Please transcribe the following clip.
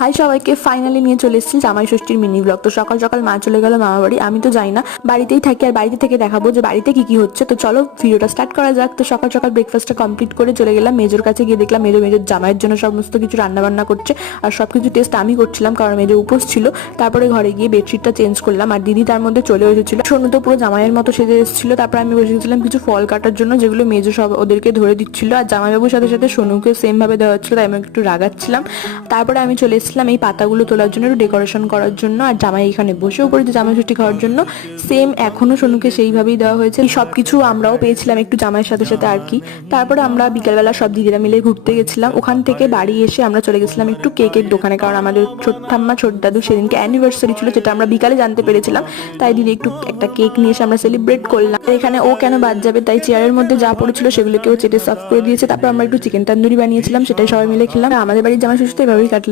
High সবাইকে, finally নিয়ে চলে এসেছি জামাই ষষ্ঠীর মিনি ব্লগ। তো সকাল সকাল মা চলে গেল মামা বাড়ি। আমি তো যাই না, বাড়িতেই থাকি, আর বাড়িতে থেকে দেখাবো যে বাড়িতে কি কি হচ্ছে। তো চলো ভিডিওটা স্টার্ট করা যাক। তো সকাল সকাল ব্রেকফাস্টটা কমপ্লিট করে চলে গেলাম মেজোর কাছে। গিয়ে দেখলাম মেজোর জামাইয়ের জন্য সমস্ত কিছু রান্না বান্না করছে, আর সবকিছু টেস্ট আমি করছিলাম কারণ মেজো উপোস ছিল। তারপরে ঘরে গিয়ে বেডশিটটা চেঞ্জ করলাম, আর দিদি তার মধ্যে চলে এসেছিল। সোনু তো পুরো জামাইয়ের মতো সেজে এসেছিল। তারপর আমি বসে গেছিলাম কিছু ফল কাটার জন্য, যেগুলো মেজো সব ওদেরকে ধরে দিচ্ছিল, আর জামাইবাবুর সাথে সাথে সোনুকে সেম ভাবে দেওয়া হচ্ছিল, তাই আমি একটু রাগাচ্ছিলাম। তারপরে আমি চলে এসেছিলাম এই পাতাগুলো তোলার জন্য, একটু ডেকোরেশন করার জন্য। আর জামাই এখানে বসেও পড়েছে জামাই ষষ্ঠী খাওয়ার জন্য। সেম এখনো সোনুকে সেইভাবেই দেওয়া হয়েছে। সবকিছু আমরাও পেয়েছিলাম একটু জামাইয়ের সাথে সাথে আর কি। তারপরে আমরা বিকেলবেলা সব দিদিরা মিলে ঘুরতে গেছিলাম। ওখান থেকে বাড়ি এসে আমরা চলে গেছিলাম একটু কেকের দোকানে, কারণ আমাদের ছোট ঠাম্মা ছোট দাদু সেদিনকে অ্যানিভার্সারি ছিল, যেটা আমরা বিকালে জানতে পেরেছিলাম। তাই দিদি একটু একটা কেক নিয়ে এসে আমরা সেলিব্রেট করলাম। এখানে ও কেন বাদ যাবে, তাই চেয়ারের মধ্যে যা পড়েছিল সেগুলোকেও চেটে সাফ করে দিয়েছে। তারপর আমরা একটু চিকেন তন্দুরি বানিয়েছিলাম, সেটাই সবাই মিলে খেলাম। আমাদের বাড়ির জামাই ষষ্ঠী এভাবেই কাটলো।